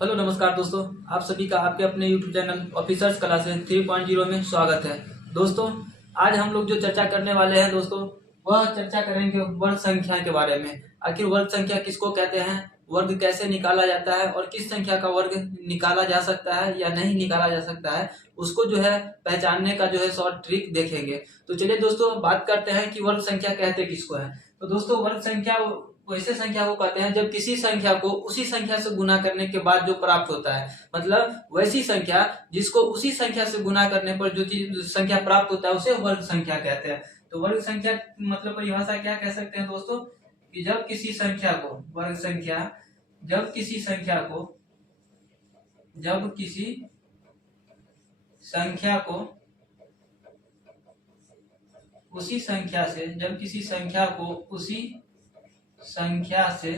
Hello नमस्कार दोस्तों, आप सभी का आपके अपने YouTube चैनल ऑफिसर्स क्लासेस 3.0 में स्वागत है। दोस्तों, आज हम लोग जो चर्चा करने वाले हैं दोस्तों, वह चर्चा करेंगे वर्ग संख्या के बारे में। आखिर वर्ग संख्या किसको कहते हैं, वर्ग कैसे निकाला जाता है और किस संख्या का वर्ग निकाला जा सकता है या नहीं निकाला जा सकता है, उसको जो है पहचानने का जो है शॉर्ट ट्रिक देखेंगे। तो चलिए दोस्तों, बात करते हैं कि वर्ग संख्या कहते किसको है। तो दोस्तों, वर्ग संख्या वैसे संख्या को कहते हैं जब किसी संख्या को उसी संख्या से गुना करने के बाद जो प्राप्त होता है, मतलब वैसी संख्या जिसको उसी संख्या से गुना करने पर जो चीज संख्या प्राप्त होता है उसे वर्ग संख्या कहते हैं। तो वर्ग संख्या मतलब परिभाषा क्या कह सकते हैं दोस्तों, कि जब किसी संख्या को वर्ग संख्या जब किसी संख्या को उसी संख्या से जब किसी संख्या को उसी संख्या से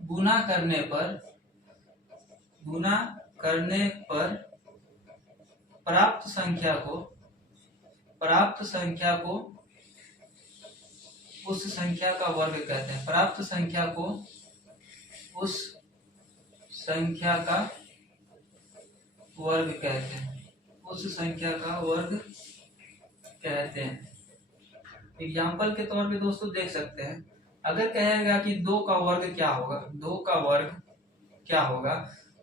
गुना करने पर प्राप्त संख्या को उस संख्या का वर्ग कहते हैं। प्राप्त संख्या को उस संख्या का वर्ग कहते हैं। उस संख्या का वर्ग कहते हैं। एग्जाम्पल के तौर पे दोस्तों देख सकते हैं, अगर कहेगा कि 2 का वर्ग क्या होगा, 2 का वर्ग क्या होगा,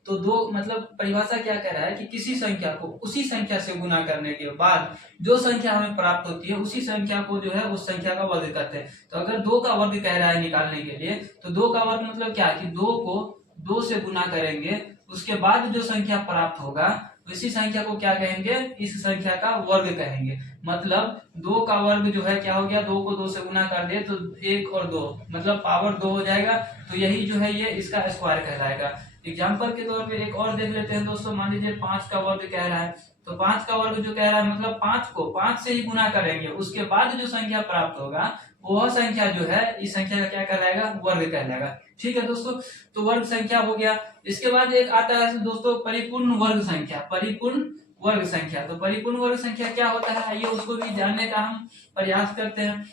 तो 2 मतलब परिभाषा क्या कह रहा है कि किसी संख्या को उसी संख्या से गुना करने के बाद जो संख्या हमें प्राप्त होती है उसी संख्या को जो है उस संख्या का वर्ग करते हैं। तो अगर 2 का वर्ग कह रहा है निकालने के लिए, तो 2 का वर्ग मतलब क्या, कि 2 को 2 से गुना करेंगे, उसके बाद जो संख्या प्राप्त होगा इसी संख्या को क्या कहेंगे, इस संख्या का वर्ग कहेंगे। मतलब 2 का वर्ग जो है क्या हो गया, 2 को 2 से गुना कर दे तो 1 और 2 मतलब पावर 2 हो जाएगा। तो यही जो है ये इसका स्क्वायर कहलाएगा। एग्जाम्पल के तौर पे एक और देख लेते हैं दोस्तों। मान लीजिए 5 का वर्ग कह रहा है, तो 5 का वर्ग जो कह रहा है मतलब 5 को 5 से ही गुना करेंगे, उसके बाद जो संख्या प्राप्त होगा वह संख्या जो है इस संख्या का क्या कहलाएगा, वर्ग कहलाएगा। ठीक है दोस्तों, तो वर्ग संख्या हो गया। इसके बाद एक आता है दोस्तों परिपूर्ण वर्ग संख्या। परिपूर्ण वर्ग संख्या, तो परिपूर्ण वर्ग संख्या क्या होता है, आइए उसको भी जानने का हम प्रयास करते हैं।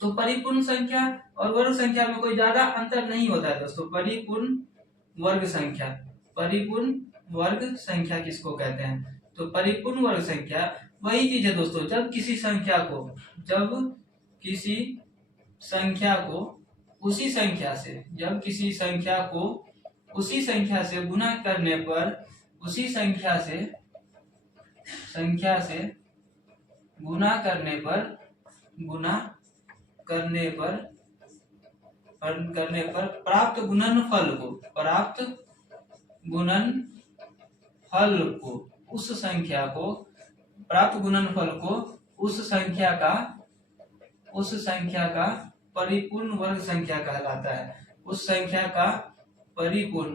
तो परिपूर्ण संख्या और वर्ग संख्या में कोई ज्यादा अंतर नहीं होता है दोस्तों। परिपूर्ण वर्ग संख्या किसको कहते हैं, तो परिपूर्ण वर्ग संख्या वही चीज है दोस्तों, जब किसी संख्या को उसी संख्या से गुना करने पर उसी संख्या से गुना करने पर प्राप्त गुणनफल को उस संख्या का परिपूर्ण वर्ग संख्या कहलाता है। उस संख्या का परिपूर्ण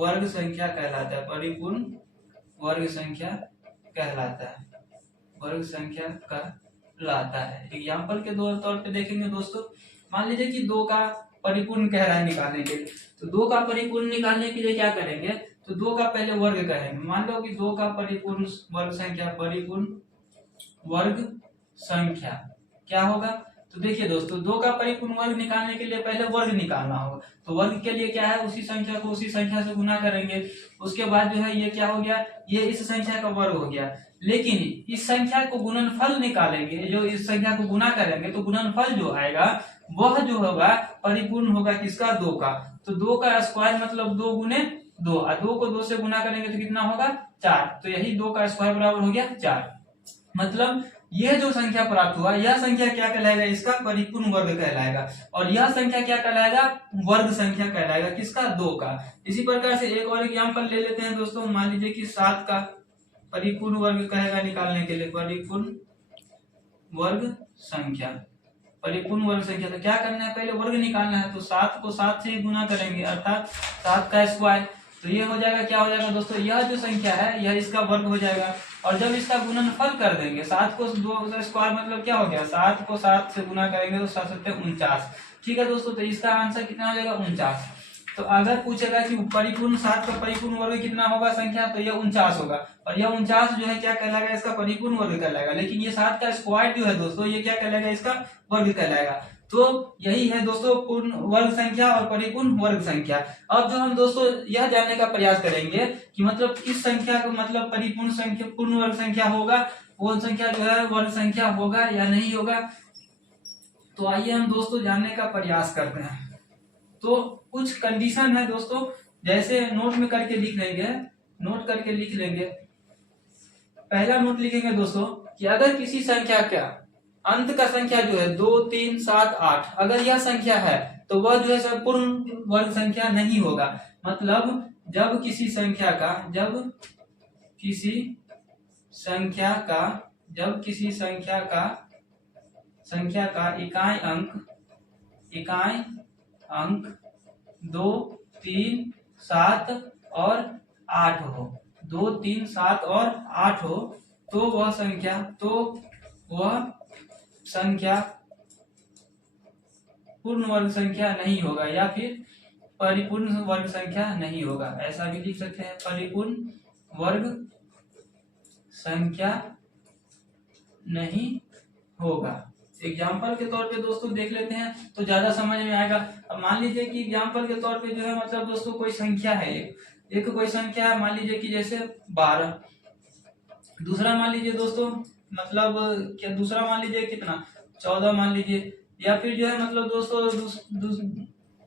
वर्ग संख्या कहलाता है। परिपूर्ण वर्ग संख्या कहलाता है। एग्जाम्पल के तौर पे देखेंगे दोस्तों, मान लीजिए कि 2 का परिपूर्ण कह रहा है निकालने के लिए, तो 2 का परिपूर्ण निकालने के लिए क्या करेंगे, तो 2 का पहले वर्ग करेंगे। मान लो कि 2 का परिपूर्ण वर्ग संख्या क्या होगा, तो देखिए दोस्तों 2 का परिपूर्ण वर्ग निकालने के लिए पहले वर्ग निकालना होगा। तो वर्ग के लिए क्या है, उसी संख्या को उसी संख्या से गुना करेंगे, उसके बाद जो है ये क्या हो गया, ये इस संख्या का वर्ग हो गया। लेकिन इस संख्या को गुणनफल निकालेंगे, जो इस संख्या को गुना करेंगे तो गुणनफल जो आएगा वह जो होगा परिपूर्ण होगा किसका, 2 का। तो 2 का स्क्वायर मतलब 2 गुने 2, और 2 को 2 से गुना करेंगे तो कितना होगा, 4। तो यही 2 का स्क्वायर बराबर हो गया 4। मतलब यह जो संख्या प्राप्त हुआ यह संख्या क्या कहलाएगा, इसका परिपूर्ण वर्ग कहलाएगा। और यह संख्या क्या कहलाएगा, वर्ग संख्या कहलाएगा किसका, 2 का। इसी प्रकार से एक और एग्जांपल ले लेते हैं दोस्तों। मान लीजिए कि 7 का परिपूर्ण वर्ग कहेगा निकालने के लिए, परिपूर्ण वर्ग संख्या। तो क्या करना है, पहले वर्ग निकालना है। तो 7 को 7 से ही गुना करेंगे, अर्थात 7 का स्क्वायर। तो ये हो जाएगा, क्या हो जाएगा दोस्तों, यह जो संख्या है यह इसका वर्ग हो जाएगा। और जब इसका गुणनफल कर देंगे, 7 को 2 स्क्वायर मतलब क्या हो गया, 7 को 7 से गुना करेंगे तो 7 7 49। ठीक है दोस्तों, तो इसका आंसर कितना हो जाएगा, 49। तो अगर पूछेगा कि परिपूर्ण 7 का परिपूर्ण वर्ग कितना होगा संख्या, तो ये 49 होगा, और यह 49 जो है क्या कहलाएगा, इसका परिपूर्ण वर्ग कहलाएगा। लेकिन ये 7 का स्क्वायर जो है दोस्तों, ये क्या कहलाएगा, इसका वर्ग कहलाएगा। तो यही है दोस्तों पूर्ण वर्ग संख्या और परिपूर्ण वर्ग संख्या। अब जो हम दोस्तों यह जानने का प्रयास करेंगे कि मतलब किस संख्या को मतलब परिपूर्ण संख्या पूर्ण वर्ग संख्या होगा, वो संख्या जो है वर्ग संख्या होगा या नहीं होगा। तो आइए हम दोस्तों जानने का प्रयास करते हैं। तो कुछ कंडीशन है दोस्तों, जैसे नोट में करके लिख लेंगे, नोट करके लिख लेंगे। पहला नोट लिखेंगे दोस्तों कि अगर किसी संख्या का अंत का संख्या जो है 2, 3, 7, 8, अगर यह संख्या है तो वह जो है पूर्ण वर्ग संख्या नहीं होगा। मतलब जब किसी संख्या का इकाई अंक 2, 3, 7 और 8 हो, 2, 3, 7 और 8 हो, तो वह संख्या पूर्ण वर्ग संख्या नहीं होगा या फिर परिपूर्ण वर्ग संख्या नहीं होगा। ऐसा भी लिख सकते हैं, परिपूर्ण वर्ग संख्या नहीं होगा। एग्जाम्पल के तौर पे दोस्तों देख लेते हैं तो ज्यादा समझ में आएगा। अब मान लीजिए कि एग्जाम्पल के तौर पे जो है मतलब दोस्तों कोई संख्या है, एक कोई संख्या है, मान लीजिए कि जैसे 12, दूसरा मान लीजिए दोस्तों मतलब क्या, दूसरा मान लीजिए कितना 14 मान लीजिए, या फिर जो है मतलब दोस्तों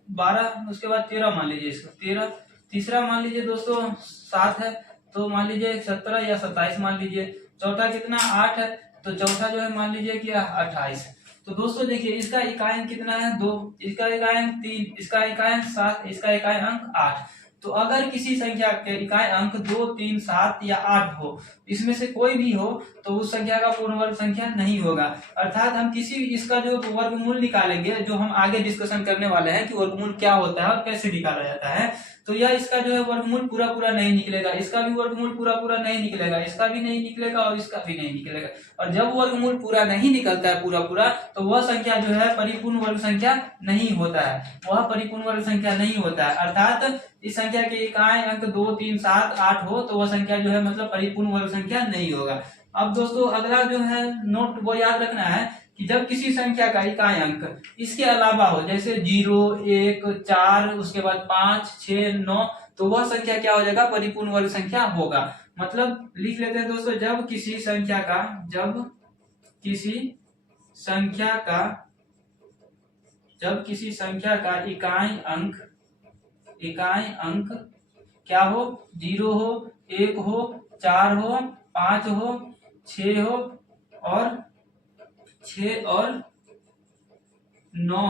12 उसके बाद 13 मान लीजिए इसको 13, तीसरा मान लीजिए दोस्तों 7 है तो मान लीजिए 17 या 27 मान लीजिए, चौथा कितना 8 है तो चौथा जो है मान लीजिए कि 28। तो दोस्तों देखिए इसका इकाई अंक कितना है 2, इसका इकाई अंक 3, इसका इकाई अंक 7, इसका इकाई अंक 8। तो अगर किसी संख्या के इकाई अंक 2, 3, 7 या 8 हो, इसमें से कोई भी हो, तो उस संख्या का पूर्ण वर्ग संख्या नहीं होगा। अर्थात हम किसी इसका जो वर्गमूल निकालेंगे, जो हम आगे डिस्कशन करने वाले हैं कि वर्गमूल क्या होता है और कैसे निकाला जाता है, तो यह इसका जो है वर्गमूल पूरा नहीं निकलेगा, इसका भी वर्गमूल पूरा नहीं निकलेगा, इसका भी नहीं निकलेगा और इसका भी नहीं निकलेगा। और जब वर्गमूल पूरा नहीं निकलता है पूरा, तो वह संख्या जो है परिपूर्ण वर्ग संख्या नहीं होता है, वह परिपूर्ण वर्ग संख्या नहीं होता है। अर्थात इस संख्या के इकाई अंक 2, 3, 7, 8 हो तो वह संख्या जो है मतलब परिपूर्ण वर्ग संख्या नहीं होगा। अब दोस्तों अगला जो है नोट वो याद रखना है कि जब किसी संख्या का इकाई अंक इसके अलावा हो, जैसे 0, 1, 4, उसके बाद 5, 6, 9, तो वह संख्या क्या हो जाएगा, परिपूर्ण वर्ग संख्या होगा। मतलब लिख लेते हैं दोस्तों, जब किसी संख्या का इकाई अंक क्या हो, 0 हो, 1 हो, 4 हो, 5 हो, 6 हो और 9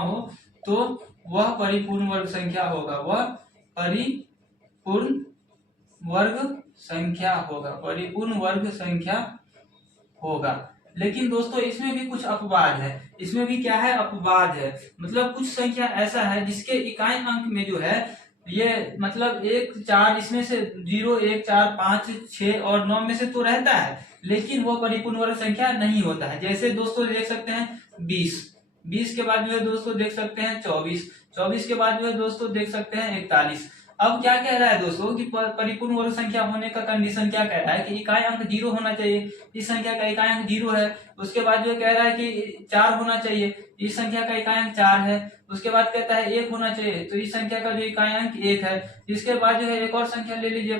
हो, तो वह परिपूर्ण वर्ग संख्या होगा, वह परिपूर्ण वर्ग संख्या होगा। लेकिन दोस्तों इसमें भी कुछ अपवाद है, इसमें भी क्या है, अपवाद है। मतलब कुछ संख्या ऐसा है जिसके इकाई अंक में जो है ये मतलब 1, 4, इसमें से 0, 1, 4, 5, 6 और 9 में से तो रहता है, लेकिन वो परिपूर्ण वर्ग संख्या नहीं होता है। जैसे दोस्तों देख सकते हैं 20 के बाद जो है दोस्तों देख सकते हैं 24 के बाद जो है दोस्तों देख सकते हैं 41। अब क्या कह रहा है दोस्तों कि परिपूर्ण वर्ग संख्या होने का कंडीशन क्या कह रहा है कि इकाई अंक 0 होना चाहिए, इस संख्या का इकाई अंक 0 है। उसके बाद जो कह रहा है कि 4 होना चाहिए, इस संख्या का इकाई अंक 4 है। उसके बाद कहता है 1 होना चाहिए, तो इस संख्या का जो इकाई अंक 1 है। इसके बाद जो है एक और संख्या ले लीजिए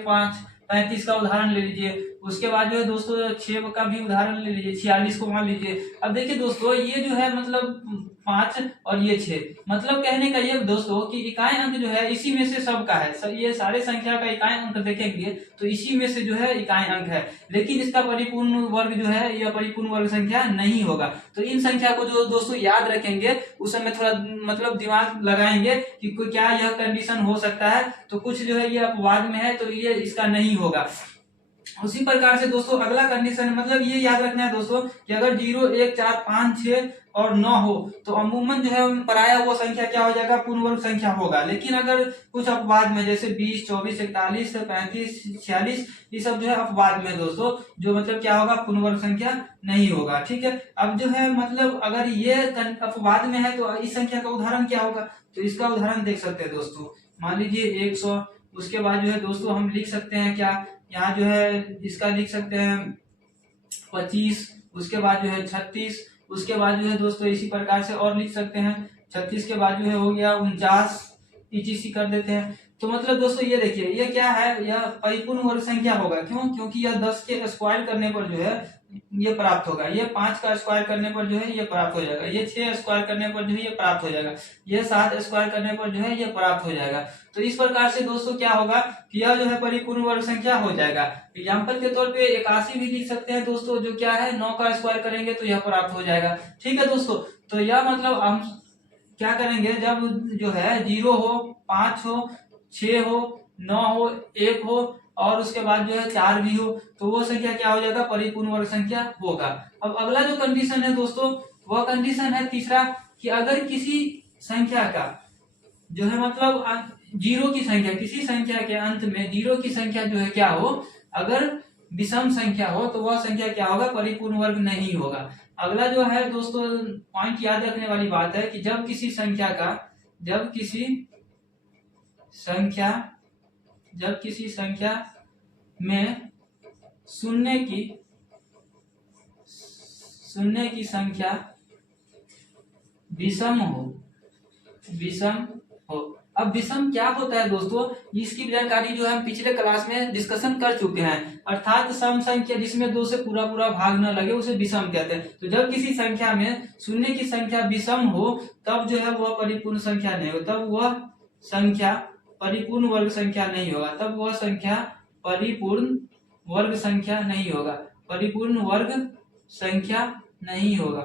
35 का उदाहरण ले लीजिए। उसके बाद जो है दोस्तों 6 का भी उदाहरण ले लीजिए, 46 को मान लीजिए। अब देखिए दोस्तों ये जो है मतलब 5 और ये 6, मतलब कहने का ये दोस्तों कि इकाई अंक जो है इसी में से सबका है। ये सारे संख्या का इकाई अंक देखेंगे तो इसी में से जो है इकाई अंक है, लेकिन इसका परिपूर्ण वर्ग जो है यह परिपूर्ण वर्ग संख्या नहीं होगा। तो इन संख्या को जो दोस्तों याद रखेंगे उस समय थोड़ा मतलब दिमाग लगाएंगे कि क्या यह कंडीशन हो सकता है, तो कुछ जो है ये अपवाद में है तो ये इसका नहीं होगा। उसी प्रकार से दोस्तों अगला कंडीशन है, मतलब ये याद रखना है दोस्तों कि अगर 0, 1, 4, 5, 6 और 9 हो तो अमूमन जो है पराया वो संख्या क्या हो जाएगा, पूर्ण वर्ग संख्या होगा। लेकिन अगर कुछ अपवाद में जैसे 20, 24, 41, 35, 46 ये सब जो है अपवाद में दोस्तों जो मतलब क्या होगा, पूर्ण वर्ग संख्या नहीं होगा। ठीक है, अब जो है मतलब अगर ये अपवाद में है तो इस संख्या का उदाहरण क्या होगा, तो इसका उदाहरण देख सकते हैं दोस्तों। मान लीजिए 100, उसके बाद जो है दोस्तों हम लिख सकते हैं क्या, यहाँ जो है इसका लिख सकते हैं 25, उसके बाद जो है 36, उसके बाद जो है दोस्तों इसी प्रकार से और लिख सकते हैं 36 के बाद जो है हो गया 49, ईटीसी कर देते हैं। तो मतलब दोस्तों ये देखिए ये क्या है, यह परिपूर्ण वर्ग संख्या होगा। क्यों, क्योंकि यह 10 के स्क्वायर करने पर जो है ये प्राप्त होगा, ये 5 का स्क्वायर करने पर जो है ये प्राप्त हो जाएगा, ये 6 स्क्वायर करने पर जो है ये प्राप्त हो जाएगा, ये 7 स्क्वायर करने पर जो है ये प्राप्त हो जाएगा। तो इस प्रकार से दोस्तों क्या होगा कि यह जो है परिपूर्ण वर्ग संख्या हो जाएगा। एग्जाम्पल के तौर पे 81 भी लिख सकते हैं दोस्तों, जो क्या है 9 का स्क्वायर करेंगे तो यह प्राप्त हो जाएगा। ठीक है दोस्तों, तो यह मतलब हम क्या करेंगे, जब जो है 0 हो, 5 हो, 6 हो, 9 हो, 1 हो और उसके बाद जो है 4 भी हो तो वो संख्या क्या हो जाएगा, परिपूर्ण वर्ग संख्या होगा। अब अगला जो कंडीशन है दोस्तों वह कंडीशन है तीसरा, कि अगर किसी संख्या का जो है मतलब 0 की संख्या, किसी संख्या के अंत में 0 की संख्या जो है क्या हो, अगर विषम संख्या हो तो वह संख्या क्या होगा, परिपूर्ण वर्ग नहीं होगा। अगला जो है दोस्तों पॉइंट याद रखने वाली बात है कि जब किसी संख्या में शून्य की संख्या विषम हो। अब विषम क्या होता है दोस्तों, इसकी जानकारी जो है हम पिछले क्लास में डिस्कशन कर चुके हैं। अर्थात सम संख्या जिसमें 2 से पूरा भाग न लगे उसे विषम कहते हैं। तो जब किसी संख्या में शून्य की संख्या विषम हो तब जो है वह परिपूर्ण संख्या नहीं हो, तब वह संख्या परिपूर्ण वर्ग संख्या नहीं होगा, तब वह संख्या परिपूर्ण वर्ग संख्या नहीं होगा, परिपूर्ण वर्ग संख्या नहीं होगा,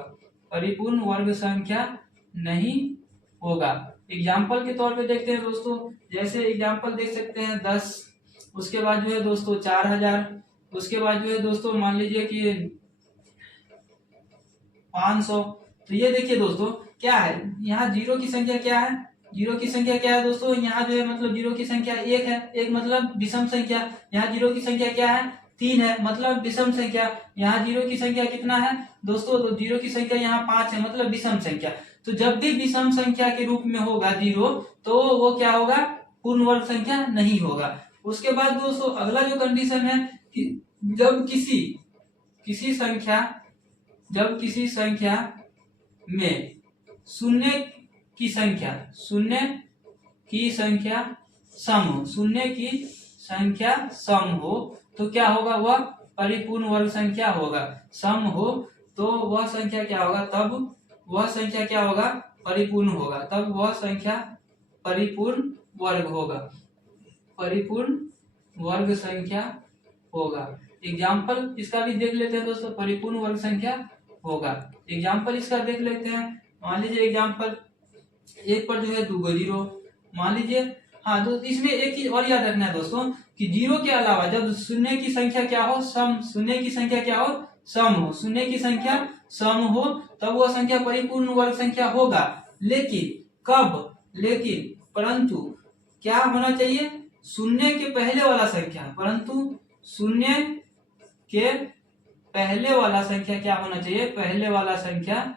परिपूर्ण वर्ग संख्या नहीं होगा। एग्जाम्पल के तौर पे देखते हैं दोस्तों, जैसे एग्जाम्पल देख सकते हैं 10, उसके बाद जो है दोस्तों 4000, उसके बाद जो है दोस्तों मान लीजिए कि 500। तो ये देखिए दोस्तों क्या है, यहाँ 0 की संख्या क्या है, 0 की संख्या क्या है दोस्तों, यहाँ जो है मतलब 0 की संख्या 1 है, 1 मतलब विषम संख्या। यहाँ 0 की संख्या क्या है, 3 है मतलब विषम संख्या। यहाँ 0 की संख्या कितना है दोस्तों, तो 0 की संख्या यहाँ 5 है मतलब विषम संख्या। तो जब भी विषम संख्या के रूप में होगा 0 तो वो क्या होगा, पूर्ण वर्ग संख्या नहीं होगा। उसके बाद दोस्तों अगला जो कंडीशन है कि जब किसी संख्या में शून्य की संख्या सम हो तो क्या होगा, वह परिपूर्ण वर्ग संख्या होगा। सम हो तो वह संख्या क्या होगा, तब वह संख्या क्या होगा, परिपूर्ण होगा, तब वह संख्या परिपूर्ण वर्ग होगा, परिपूर्ण वर्ग संख्या होगा। एग्जाम्पल इसका भी देख लेते हैं दोस्तों, परिपूर्ण वर्ग संख्या होगा। एग्जाम्पल इसका देख लेते हैं, मान लीजिए एग्जाम्पल 1 पर जो है 2 0, मान लीजिए। हाँ, तो इसमें एक चीज और याद रखना है दोस्तों कि 0 के अलावा जब शून्य की संख्या क्या हो, शून्य की संख्या क्या हो, सम हो, शून्य की संख्या सम हो तब वह संख्या परिपूर्ण वर्ग संख्या होगा। लेकिन परंतु क्या होना चाहिए, शून्य के पहले वाला संख्या, परंतु शून्य के पहले वाला संख्या क्या होना चाहिए, पहले वाला संख्या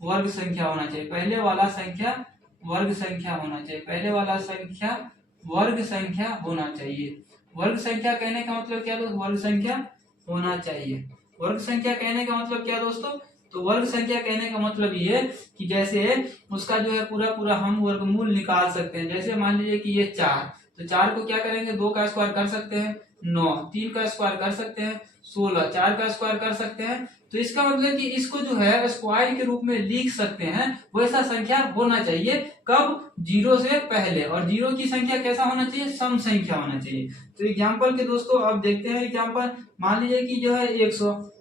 वर्ग संख्या होना चाहिए, पहले वाला संख्या वर्ग संख्या होना चाहिए, पहले वाला संख्या वर्ग संख्या होना चाहिए। वर्ग संख्या कहने का मतलब क्या दोस्तों, वर्ग संख्या होना चाहिए। वर्ग संख्या कहने का मतलब क्या दोस्तों, तो वर्ग संख्या कहने का मतलब ये कि जैसे उसका जो है पूरा हम वर्गमूल निकाल सकते हैं। जैसे मान लीजिए कि ये 4, तो 4 को क्या करेंगे, 2 का स्क्वायर कर सकते हैं, 9, 3 का स्क्वायर कर सकते हैं, 16, 4 का स्क्वायर कर सकते हैं। तो इसका मतलब कि इसको जो है स्क्वायर के रूप में लिख सकते हैं, वैसा संख्या होना चाहिए। कब, 0 से पहले। और 0 की संख्या कैसा होना चाहिए, सम संख्या होना चाहिए। तो एग्जाम्पल के दोस्तों अब देखते हैं एग्जाम्पल, मान लीजिए कि जो है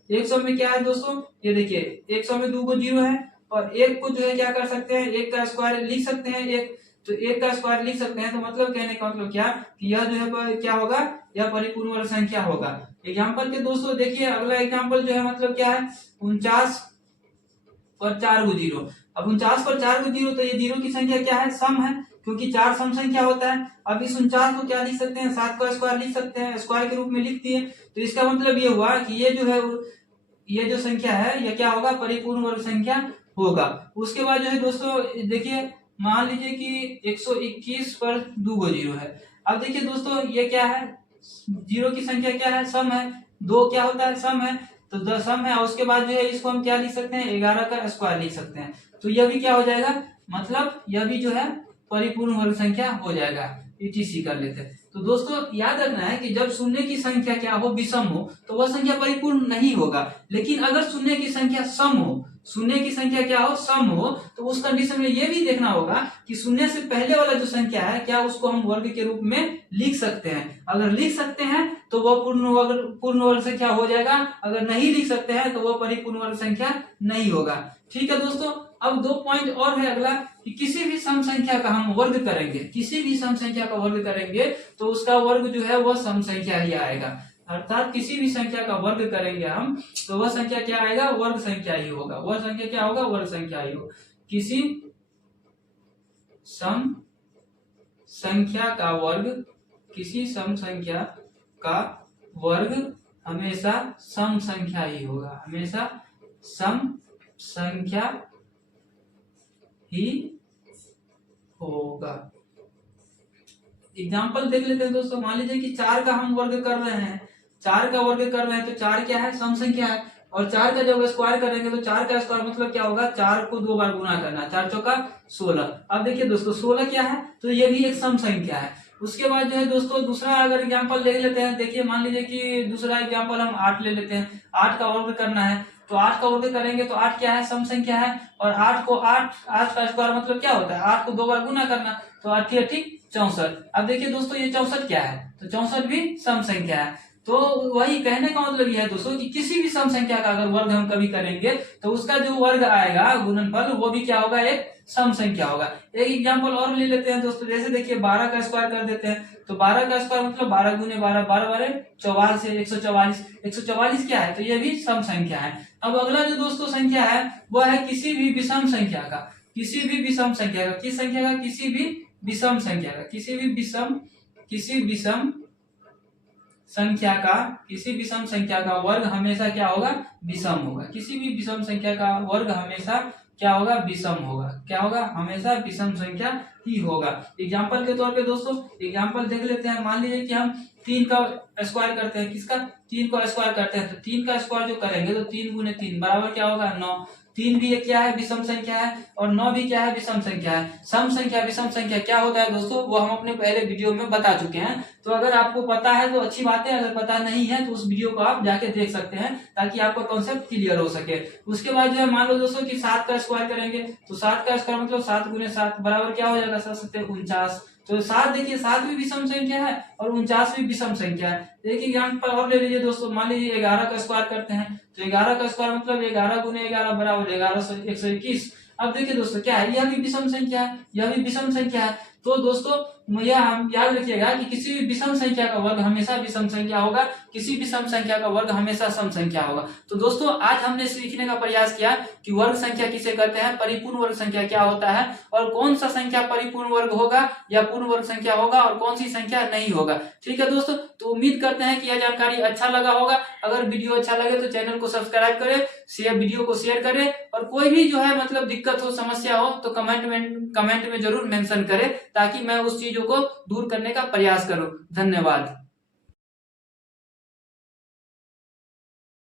100 में क्या है दोस्तों, ये देखिए 100 में 2 को 0 है और 1 को जो है क्या कर सकते हैं, 1 का स्क्वायर लिख सकते हैं, 1 तो 1 का स्क्वायर लिख सकते हैं। तो मतलब कहने का मतलब क्या कि यह जो है क्या होगा, यह परिपूर्ण वर्ग संख्या होगा। एग्जाम्पल के दोस्तों देखिए अगला एग्जाम्पल जो है मतलब क्या है, 49 पर 4 को 0। अब 49 पर 4 को 0, तो ये 0 की संख्या क्या है, सम है, क्योंकि 4 सम संख्या होता है। अब इस 49 को क्या लिख सकते हैं, 7 का स्क्वायर लिख सकते हैं, स्क्वायर के रूप में लिख दिए। तो इसका मतलब ये हुआ कि ये जो है, ये जो संख्या है ये क्या होगा, परिपूर्ण वर्ग संख्या होगा। उसके बाद जो है दोस्तों देखिए, मान लीजिए कि 121 पर 2 को 0 है। अब देखिए दोस्तों ये क्या है, 0 की संख्या क्या है, सम है, 2 क्या होता है, सम है, तो सम है। और उसके बाद जो है इसको हम क्या लिख सकते हैं, 11 का स्क्वायर लिख सकते हैं। तो यह भी क्या हो जाएगा, मतलब यह भी जो है परिपूर्ण वर्ग संख्या हो जाएगा। ETC कर लेते हैं। तो दोस्तों याद रखना है कि जब शून्य की संख्या क्या हो, विषम हो, तो वह संख्या परिपूर्ण नहीं होगा। लेकिन अगर शून्य की संख्या सम हो, शून्य की संख्या क्या हो, सम हो, तो उस कंडीशन में यह भी देखना होगा कि शून्य से पहले वाला जो संख्या है क्या उसको हम वर्ग के रूप में लिख सकते हैं। अगर लिख सकते हैं तो वह पूर्ण वर्ग संख्या हो जाएगा, अगर नहीं लिख सकते हैं तो वह परिपूर्ण वर्ग संख्या नहीं होगा। ठीक है दोस्तों। अब 2 पॉइंट और है अगला, कि किसी भी सम संख्या का हम वर्ग करेंगे, किसी भी सम संख्या का वर्ग करेंगे तो उसका वर्ग जो है वह सम संख्या ही आएगा। अर्थात किसी भी संख्या का वर्ग करेंगे हम तो वह संख्या क्या आएगा, वर्ग संख्या ही होगा। वह संख्या क्या होगा, वर्ग संख्या ही होगा। किसी सम संख्या का वर्ग, किसी सम संख्या का वर्ग हमेशा सम संख्या ही होगा, हमेशा सम संख्या ही होगा। एग्जाम्पल देख लेते हैं दोस्तों। मान लीजिए कि 4 का हम वर्ग कर रहे हैं, 4 का वर्ग कर रहे हैं, तो 4 क्या है, सम संख्या है। और 4 का जब स्क्वायर करेंगे तो 4 का स्क्वायर मतलब क्या होगा, 4 को 2 बार गुना करना, 4 चौका 16। अब देखिए दोस्तों 16 क्या है, तो ये भी एक सम संख्या है। उसके बाद जो है दोस्तों दूसरा अगर एग्जाम्पल देख लेते हैं। देखिए मान लीजिए कि दूसरा एग्जाम्पल हम 8 ले लेते हैं। 8 का वर्ग करना है, तो 8 का वर्ग करेंगे तो 8 क्या है, सम संख्या है। और 8 का स्क्वायर मतलब क्या होता है, 8 को 2 बार गुना करना, तो 8 8 64। अब देखिए दोस्तों ये 64 क्या है, तो 64 भी सम संख्या है। तो वही कहने का मतलब यह है दोस्तों कि किसी भी सम संख्या का अगर वर्ग हम कभी करेंगे तो उसका जो वर्ग आएगा गुणनफल, वो भी क्या होगा, एक सम संख्या होगा। एक एग्जांपल और ले लेते हैं दोस्तों। जैसे देखिए 12 का स्क्वायर कर देते हैं, तो 12 का स्क्वायर मतलब 12 गुने 12, 12 12 44 है, 144। 144 क्या है, तो ये भी सम संख्या है। अब अगला जो दोस्तों संख्या है वह है किसी भी विषम संख्या का, किसी भी विषम संख्या का, किस संख्या का, किसी भी विषम संख्या का, किसी विषम संख्या का वर्ग हमेशा क्या होगा, विषम होगा। किसी भी विषम संख्या का वर्ग हमेशा क्या होगा, विषम होगा। क्या होगा, हमेशा विषम संख्या ही होगा। एग्जाम्पल के तौर पे दोस्तों एग्जाम्पल देख लेते हैं। मान लीजिए कि हम 3 का स्क्वायर करते हैं, किसका, 3 का स्क्वायर करते हैं। तो 3 का स्क्वायर जो करेंगे तो 3 गुने 3 बराबर क्या होगा, 9। 3 भी क्या है, विषम संख्या है, और 9 भी क्या है, विषम संख्या है। सम संख्या विषम संख्या क्या होता है दोस्तों, वो हम अपने पहले वीडियो में बता चुके हैं। तो अगर आपको पता है तो अच्छी बात है, अगर पता नहीं है तो उस वीडियो को आप जाके देख सकते हैं ताकि आपका कॉन्सेप्ट क्लियर हो सके। उसके बाद जो है मान लो दोस्तों कि 7 का स्क्वायर करेंगे, तो 7 का स्क्वायर मतलब 7 गुने 7 बराबर क्या हो जाएगा, 7 7 49। तो 7 देखिए 7 भी विषम संख्या है और 49 भी विषम संख्या है। देखिए एग्जाम्पल और ले लीजिए दोस्तों। मान लीजिए 11 का स्क्वायर करते हैं, तो 11 का स्क्वायर मतलब 11 गुने 11 बराबर 121। अब देखिए दोस्तों क्या है, यह भी विषम संख्या है, यह भी विषम संख्या है। तो दोस्तों यह हम याद रखिएगा कि किसी भी विषम संख्या का वर्ग हमेशा विषम संख्या होगा, किसी भी सम संख्या का वर्ग हमेशा सम संख्या होगा। तो दोस्तों आज हमने सीखने का प्रयास किया कि वर्ग संख्या किसे कहते हैं, परिपूर्ण वर्ग संख्या क्या होता है, और कौन सा संख्या परिपूर्ण वर्ग होगा या पूर्ण वर्ग संख्या होगा, और कौन सी संख्या नहीं होगा। ठीक है दोस्तों, तो उम्मीद करते हैं कि यह जानकारी अच्छा लगा होगा। अगर वीडियो अच्छा लगे तो चैनल को सब्सक्राइब करें, वीडियो को शेयर करें, और कोई भी जो है मतलब दिक्कत हो, समस्या हो तो कमेंट में जरूर मेंशन करें ताकि मैं उस चीजों को दूर करने का प्रयास करूं। धन्यवाद।